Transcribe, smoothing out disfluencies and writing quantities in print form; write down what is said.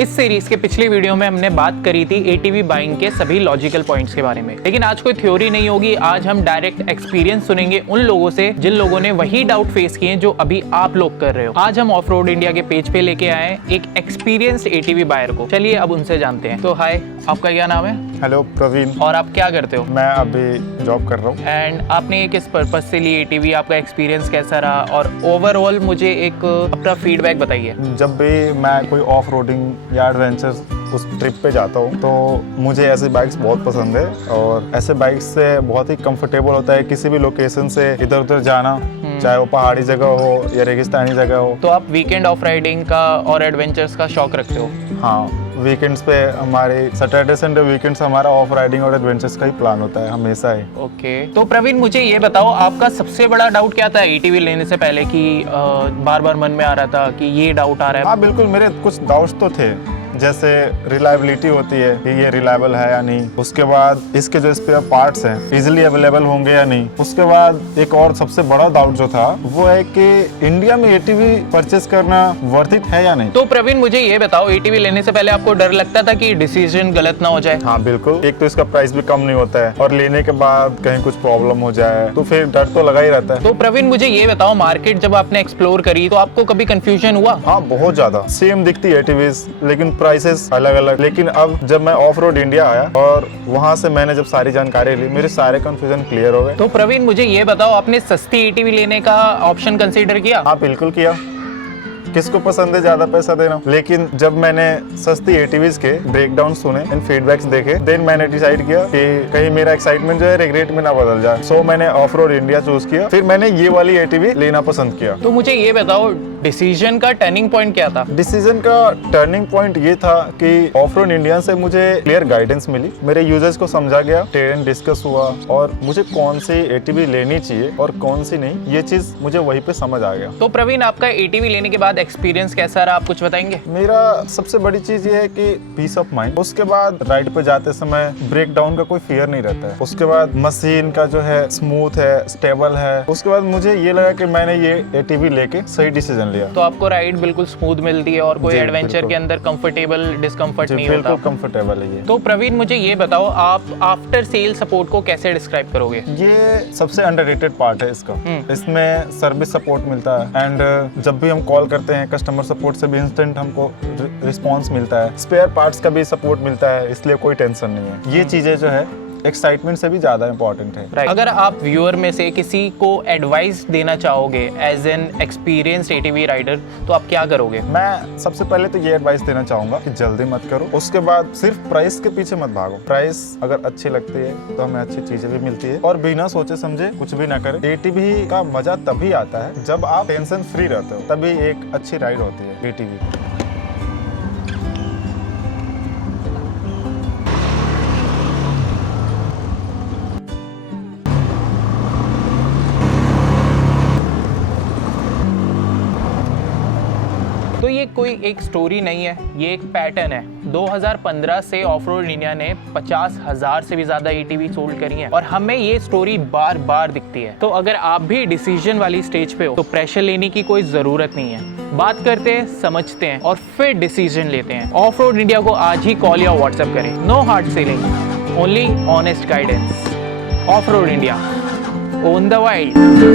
इस सीरीज के पिछली वीडियो में हमने बात करी थी एटीवी बाइंग के सभी लॉजिकल पॉइंट्स के बारे में, लेकिन आज कोई थ्योरी नहीं होगी। आज हम डायरेक्ट एक्सपीरियंस सुनेंगे उन लोगों से जिन लोगों ने वही डाउट फेस किए जो अभी आप लोग कर रहे हो। आज हम ऑफ रोड इंडिया के पेज पे लेके आए एक एक्सपीरियंस्ड एटीवी बायर को। चलिए अब उनसे जानते हैं। तो हाय, आपका क्या नाम है? हेलो प्रवीण। और आप क्या करते हो? मैं अभी जॉब कर रहा हूँ। एंड आपने ये किस पर्पज से ली एटीवी? आपका एक्सपीरियंस कैसा रहा और ओवरऑल मुझे एक अपना फीडबैक बताइए। जब भी मैं कोई ऑफ रोडिंग या एडवेंचर उस ट्रिप पे जाता हूँ तो मुझे ऐसी बाइक्स बहुत पसंद है और ऐसे बाइक्स से बहुत ही कंफर्टेबल होता है किसी भी लोकेशन से इधर उधर जाना, चाहे वो पहाड़ी जगह हो या रेगिस्तानी जगह हो। तो आप वीकेंड ऑफ राइडिंग का और एडवेंचर्स का शौक रखते हो? हाँ, वीकेंड्स पे हमारे सैटरडे संडे वीकेंड्स हमारा ऑफ राइडिंग और एडवेंचर्स का ही प्लान होता है हमेशा ही। ओके, तो प्रवीण मुझे ये बताओ, आपका सबसे बड़ा डाउट क्या था एटीवी लेने से पहले कि बार बार मन में आ रहा था कि ये डाउट आ रहा है? हाँ बिल्कुल, मेरे कुछ डाउट्स तो थे, जैसे रिलायबिलिटी होती है कि ये रिलायबल है या नहीं, उसके बाद इसके जो स्पेयर पार्ट्स हैं इजीली अवेलेबल होंगे या नहीं, उसके बाद एक और सबसे बड़ा डाउट जो था वो है कि इंडिया में एटीवी परचेस करना वर्थ इट है या नहीं। तो प्रवीण मुझे ये बताओ, एटीवी लेने से पहले आपको डर लगता था कि डिसीजन गलत ना हो जाए? हाँ बिल्कुल, एक तो इसका प्राइस भी कम नहीं होता है और लेने के बाद कहीं कुछ प्रॉब्लम हो जाए तो फिर डर तो लगा ही रहता है। तो प्रवीण मुझे ये बताओ, मार्केट जब आपने एक्सप्लोर करी तो आपको कभी कंफ्यूजन हुआ? हाँ बहुत ज्यादा, सेम दिखती है एटीवीज लेकिन प्राइसेस अलग अलग। लेकिन अब जब मैं ऑफ रोड इंडिया आया और वहां से मैंने जब सारी जानकारी ली, मेरे सारे कंफ्यूजन क्लियर हो गए। तो प्रवीण मुझे ये बताओ, आपने सस्ती एटीवी लेने का ऑप्शन कंसीडर किया? हाँ बिल्कुल किया, किसको पसंद है ज्यादा पैसा देना। लेकिन जब मैंने सस्ती एटीवीज के ब्रेकडाउन सुने एंड फीडबैक्स देखे, देन मैंने डिसाइड किया कि कहीं मेरा एक्साइटमेंट जो है रिग्रेट में ना बदल जाए। सो मैंने ऑफ रोड इंडिया चूज किया, फिर मैंने ये वाली एटीवी लेना पसंद किया। तो मुझे ये बताओ, डिसीजन का टर्निंग पॉइंट क्या था? डिसीजन का टर्निंग पॉइंट ये था कि ऑफ रोड इंडिया से मुझे क्लियर गाइडेंस मिली, मेरे यूजर्स को समझा गया, टेरेन डिस्कस हुआ और मुझे कौन सी एटीवी लेनी चाहिए और कौन सी नहीं, ये चीज मुझे वहीं पे समझ आ गया। तो प्रवीण आपका एटीवी लेने के बाद एक्सपीरियंस कैसा रहा, आप कुछ बताएंगे? मेरा सबसे बड़ी चीज ये है कि पीस ऑफ माइंड। उसके बाद राइड पे जाते समय ब्रेक डाउन का कोई फियर नहीं रहता है। उसके बाद मशीन का जो है स्मूथ है, स्टेबल है। उसके बाद मुझे ये लगा कि मैंने ये एटीवी लेके सही डिसीजन लिया। तो आपको राइड बिल्कुल स्मूथ मिलती है और कोई जी, एडवेंचर बिल्कुल। के अंदर कंफर्टेबल डिस्कंफर्ट नहीं होता? बिल्कुल कंफर्टेबल है ये। तो प्रवीण मुझे ये बताओ, आप आफ्टर सेल सपोर्ट को कैसे डिस्क्राइब करोगे? ये सबसे अंडररेटेड पार्ट है इसका। इसमें सर्विस सपोर्ट मिलता है एंड जब भी हम कॉल करते हैं कस्टमर सपोर्ट से भी इंस्टेंट हमको रिस्पांस मिलता है। स्पेयर पार्ट्स का भी सपोर्ट मिलता है, इसलिए कोई टेंशन नहीं है। ये चीजें जो है एक्साइटमेंट से भी ज्यादा इंपॉर्टेंट है। अगर आप व्यूअर में से किसी को एडवाइस देना चाहोगे as an experienced ATV rider, तो आप क्या करोगे? मैं सबसे पहले तो ये एडवाइस देना चाहूंगा कि जल्दी मत करो। उसके बाद सिर्फ प्राइस के पीछे मत भागो। प्राइस अगर अच्छी लगती है तो हमें अच्छी चीजें भी मिलती है और बिना सोचे समझे कुछ भी ना करें। एटीवी का मजा तभी आता है जब आप टेंशन फ्री रहते हो, तभी एक अच्छी राइड होती है एटीवी। तो ये कोई एक स्टोरी नहीं है, ये एक पैटर्न है। 2015 से ऑफ रोड इंडिया ने 50,000 से भी ज्यादा एटीवी सोल्ड करी हैं और हमें ये स्टोरी बार बार दिखती है। तो अगर आप भी डिसीजन वाली स्टेज पे हो तो प्रेशर लेने की कोई जरूरत नहीं है। बात करते हैं, समझते हैं और फिर डिसीजन लेते हैं। ऑफ रोड इंडिया को आज ही कॉल या व्हाट्सएप करें। No hard selling, only honest guidance. Off road India, own the wild.